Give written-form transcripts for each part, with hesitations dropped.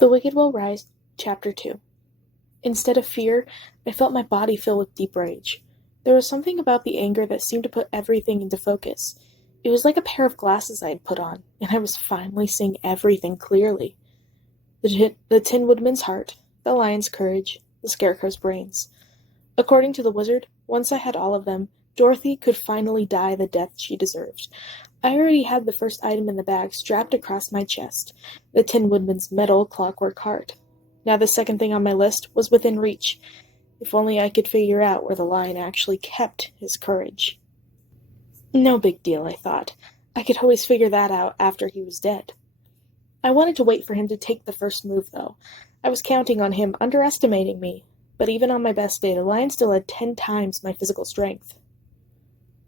The Wicked Will Rise, Chapter 2. Instead of fear, I felt my body fill with deep rage. There was something about the anger that seemed to put everything into focus. It was like a pair of glasses I had put on, and I was finally seeing everything clearly. The Tin Woodman's heart, the lion's courage, the scarecrow's brains. According to the wizard, once I had all of them, Dorothy could finally die the death she deserved. I already had the first item in the bag strapped across my chest, the Tin Woodman's metal clockwork heart. Now the second thing on my list was within reach. If only I could figure out where the lion actually kept his courage. No big deal, I thought. I could always figure that out after he was dead. I wanted to wait for him to take the first move, though. I was counting on him underestimating me, but even on my best day, the lion still had 10 times my physical strength.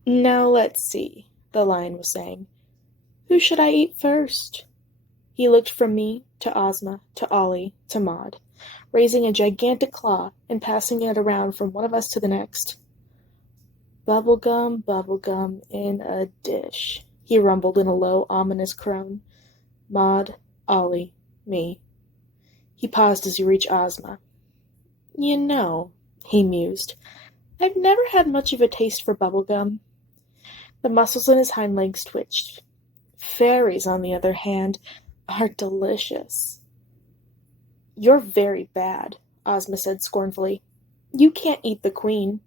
Now let's see, the lion was saying. Who should I eat first? He looked from me to Ozma, to Ollie, to Maud, raising a gigantic claw and passing it around from one of us to the next. Bubblegum in a dish, he rumbled in a low, ominous croon. Maud, Ollie, me. He paused as he reached Ozma. You know, he mused, I've never had much of a taste for bubblegum. The muscles in his hind legs twitched. Fairies, on the other hand, are delicious. You're very bad, Ozma said scornfully. You can't eat the queen.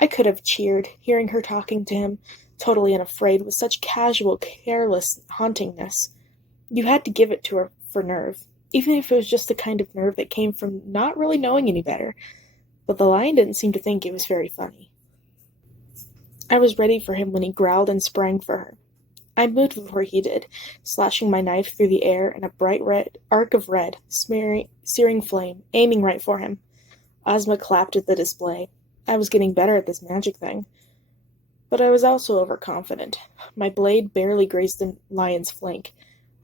I could have cheered, hearing her talking to him, totally unafraid, with such casual, careless hauntingness. You had to give it to her for nerve, even if it was just the kind of nerve that came from not really knowing any better. But the lion didn't seem to think it was very funny. I was ready for him when he growled and sprang for her. I moved before he did, slashing my knife through the air in a bright red arc of red, searing flame, aiming right for him. Ozma clapped at the display. I was getting better at this magic thing. But I was also overconfident. My blade barely grazed the lion's flank.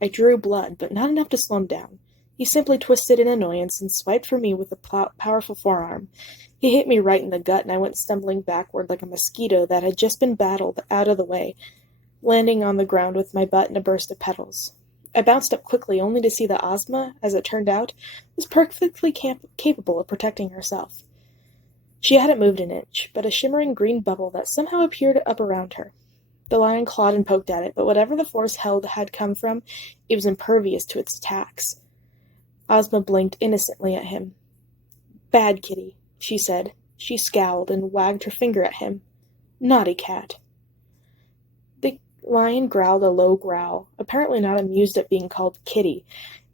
I drew blood, but not enough to slow him down. He simply twisted in annoyance and swiped for me with a powerful forearm. He hit me right in the gut, and I went stumbling backward like a mosquito that had just been battled out of the way, landing on the ground with my butt in a burst of petals. I bounced up quickly, only to see that Ozma, as it turned out, was perfectly capable of protecting herself. She hadn't moved an inch, but a shimmering green bubble that somehow appeared up around her. The lion clawed and poked at it, but whatever the force held had come from, it was impervious to its attacks. Ozma blinked innocently at him. Bad kitty, she said. She scowled and wagged her finger at him. Naughty cat. The lion growled a low growl, apparently not amused at being called kitty,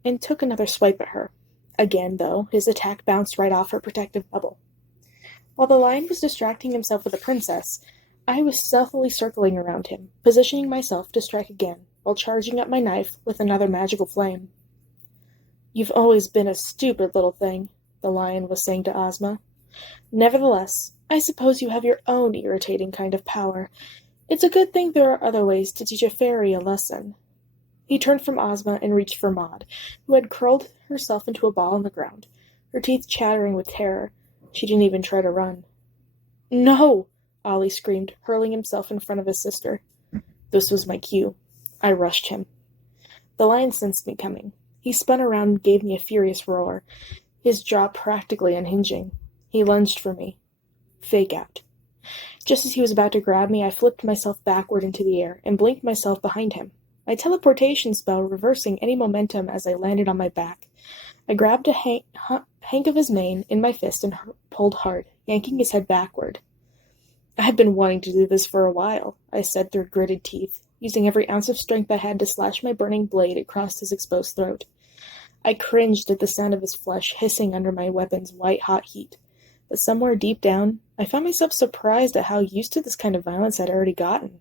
and took another swipe at her. Again, though, his attack bounced right off her protective bubble. While the lion was distracting himself with the princess, I was stealthily circling around him, positioning myself to strike again, while charging up my knife with another magical flame. You've always been a stupid little thing, the lion was saying to Ozma. Nevertheless, I suppose you have your own irritating kind of power. It's a good thing there are other ways to teach a fairy a lesson. He turned from Ozma and reached for Maud, who had curled herself into a ball on the ground, her teeth chattering with terror. She didn't even try to run. No! Ollie screamed, hurling himself in front of his sister. This was my cue. I rushed him. The lion sensed me coming. He spun around and gave me a furious roar, his jaw practically unhinging. He lunged for me. Fake out. Just as he was about to grab me, I flipped myself backward into the air and blinked myself behind him, my teleportation spell reversing any momentum as I landed on my back. I grabbed a hank of his mane in my fist and pulled hard, yanking his head backward. I've been wanting to do this for a while, I said through gritted teeth, using every ounce of strength I had to slash my burning blade across his exposed throat. I cringed at the sound of his flesh hissing under my weapon's white-hot heat, but somewhere deep down, I found myself surprised at how used to this kind of violence I'd already gotten,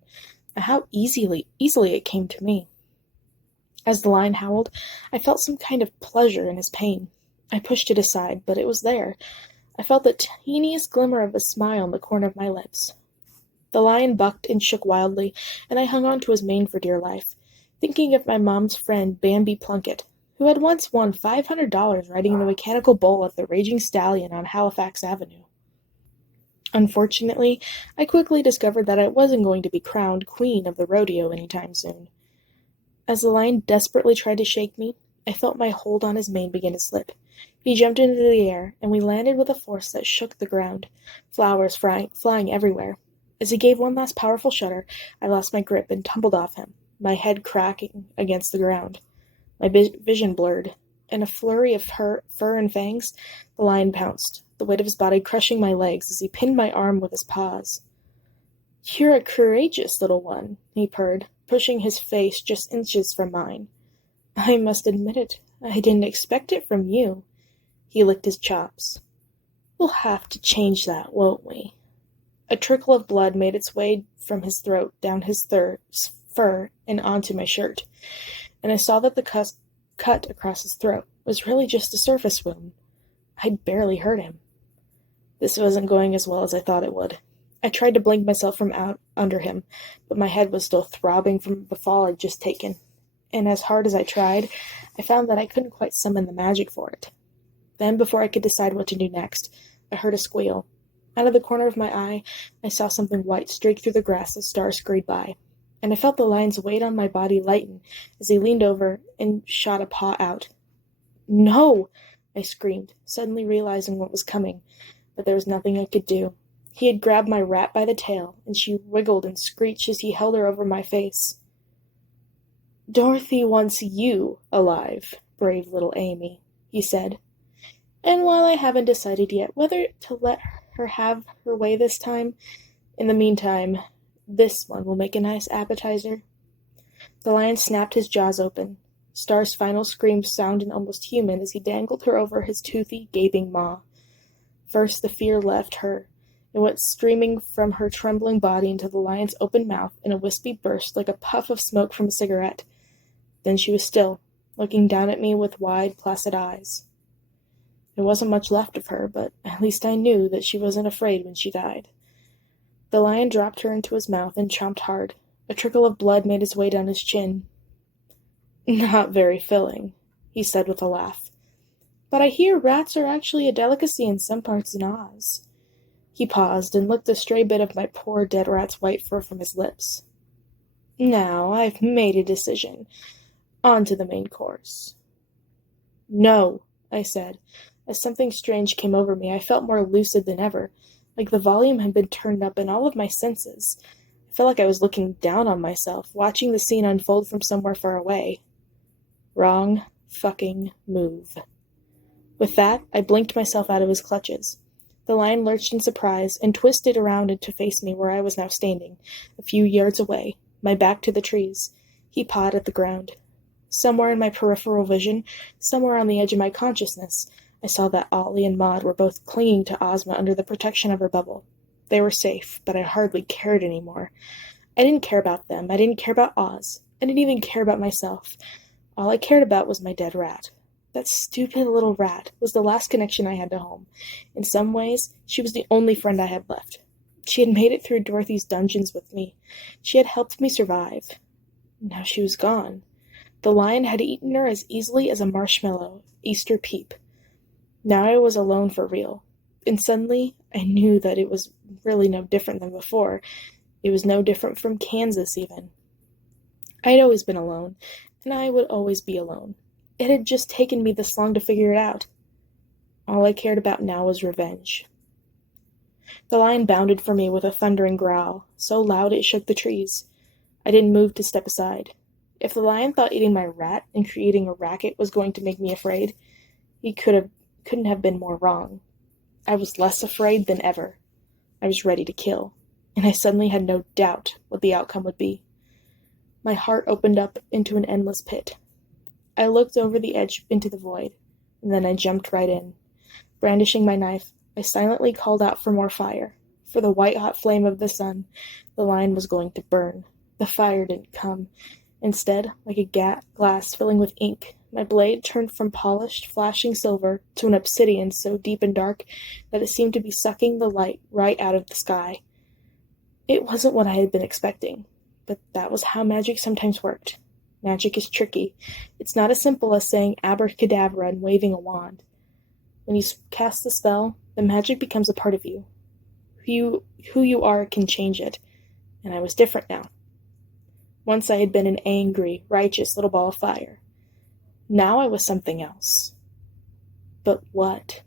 and how easily it came to me. As the lion howled, I felt some kind of pleasure in his pain. I pushed it aside, but it was there. I felt the teeniest glimmer of a smile on the corner of my lips. The lion bucked and shook wildly, and I hung on to his mane for dear life, thinking of my mom's friend Bambi Plunkett, who had once won $500 riding in a mechanical bull of the Raging Stallion on Halifax Avenue. Unfortunately, I quickly discovered that I wasn't going to be crowned queen of the rodeo anytime soon. As the lion desperately tried to shake me, I felt my hold on his mane begin to slip. He jumped into the air, and we landed with a force that shook the ground, flowers flying everywhere. As he gave one last powerful shudder, I lost my grip and tumbled off him, my head cracking against the ground. My vision blurred. In a flurry of fur and fangs, the lion pounced, the weight of his body crushing my legs as he pinned my arm with his paws. "You're a courageous little one," he purred, pushing his face just inches from mine. "I must admit it, I didn't expect it from you." He licked his chops. "We'll have to change that, won't we?" A trickle of blood made its way from his throat down his fur and onto my shirt, and I saw that the cut across his throat was really just a surface wound. I'd barely hurt him. This wasn't going as well as I thought it would. I tried to blink myself from out under him, but my head was still throbbing from the fall I'd just taken, and as hard as I tried, I found that I couldn't quite summon the magic for it. Then, before I could decide what to do next, I heard a squeal. Out of the corner of my eye, I saw something white streak through the grass as Star scurried by, and I felt the lion's weight on my body lighten as he leaned over and shot a paw out. "No!" I screamed, suddenly realizing what was coming, but there was nothing I could do. He had grabbed my rat by the tail, and she wiggled and screeched as he held her over my face. "Dorothy wants you alive, brave little Amy," he said. "And while I haven't decided yet whether to let her have her way this time, in the meantime, this one will make a nice appetizer." The lion snapped his jaws open. Star's final scream sounded almost human as he dangled her over his toothy, gaping maw. First the fear left her, and went streaming from her trembling body into the lion's open mouth in a wispy burst like a puff of smoke from a cigarette. Then she was still, looking down at me with wide, placid eyes. There wasn't much left of her, but at least I knew that she wasn't afraid when she died. The lion dropped her into his mouth and chomped hard. A trickle of blood made its way down his chin. "Not very filling," he said with a laugh. "But I hear rats are actually a delicacy in some parts in Oz." He paused and licked a stray bit of my poor dead rat's white fur from his lips. "Now, I've made a decision. On to the main course." "No," I said. As something strange came over me, I felt more lucid than ever, like the volume had been turned up in all of my senses. I felt like I was looking down on myself, watching the scene unfold from somewhere far away. Wrong fucking move. With that, I blinked myself out of his clutches. The lion lurched in surprise and twisted around to face me where I was now standing, a few yards away, my back to the trees. He pawed at the ground. Somewhere in my peripheral vision, somewhere on the edge of my consciousness, I saw that Ollie and Maud were both clinging to Ozma under the protection of her bubble. They were safe, but I hardly cared anymore. I didn't care about them. I didn't care about Oz. I didn't even care about myself. All I cared about was my dead rat. That stupid little rat was the last connection I had to home. In some ways, she was the only friend I had left. She had made it through Dorothy's dungeons with me. She had helped me survive. Now she was gone. The lion had eaten her as easily as a marshmallow, Easter peep. Now I was alone for real. And suddenly, I knew that it was really no different than before. It was no different from Kansas, even. I had always been alone, and I would always be alone. It had just taken me this long to figure it out. All I cared about now was revenge. The lion bounded for me with a thundering growl, so loud it shook the trees. I didn't move to step aside. If the lion thought eating my rat and creating a racket was going to make me afraid, he couldn't have been more wrong. I was less afraid than ever. I was ready to kill, and I suddenly had no doubt what the outcome would be. My heart opened up into an endless pit. I looked over the edge into the void, and then I jumped right in. Brandishing my knife, I silently called out for more fire. For the white-hot flame of the sun, the lion was going to burn. The fire didn't come. Instead, like a glass filling with ink, my blade turned from polished, flashing silver to an obsidian so deep and dark that it seemed to be sucking the light right out of the sky. It wasn't what I had been expecting, but that was how magic sometimes worked. Magic is tricky. It's not as simple as saying abracadabra and waving a wand. When you cast the spell, the magic becomes a part of you. Who you are can change it, and I was different now. Once I had been an angry, righteous little ball of fire. Now I was something else. But what?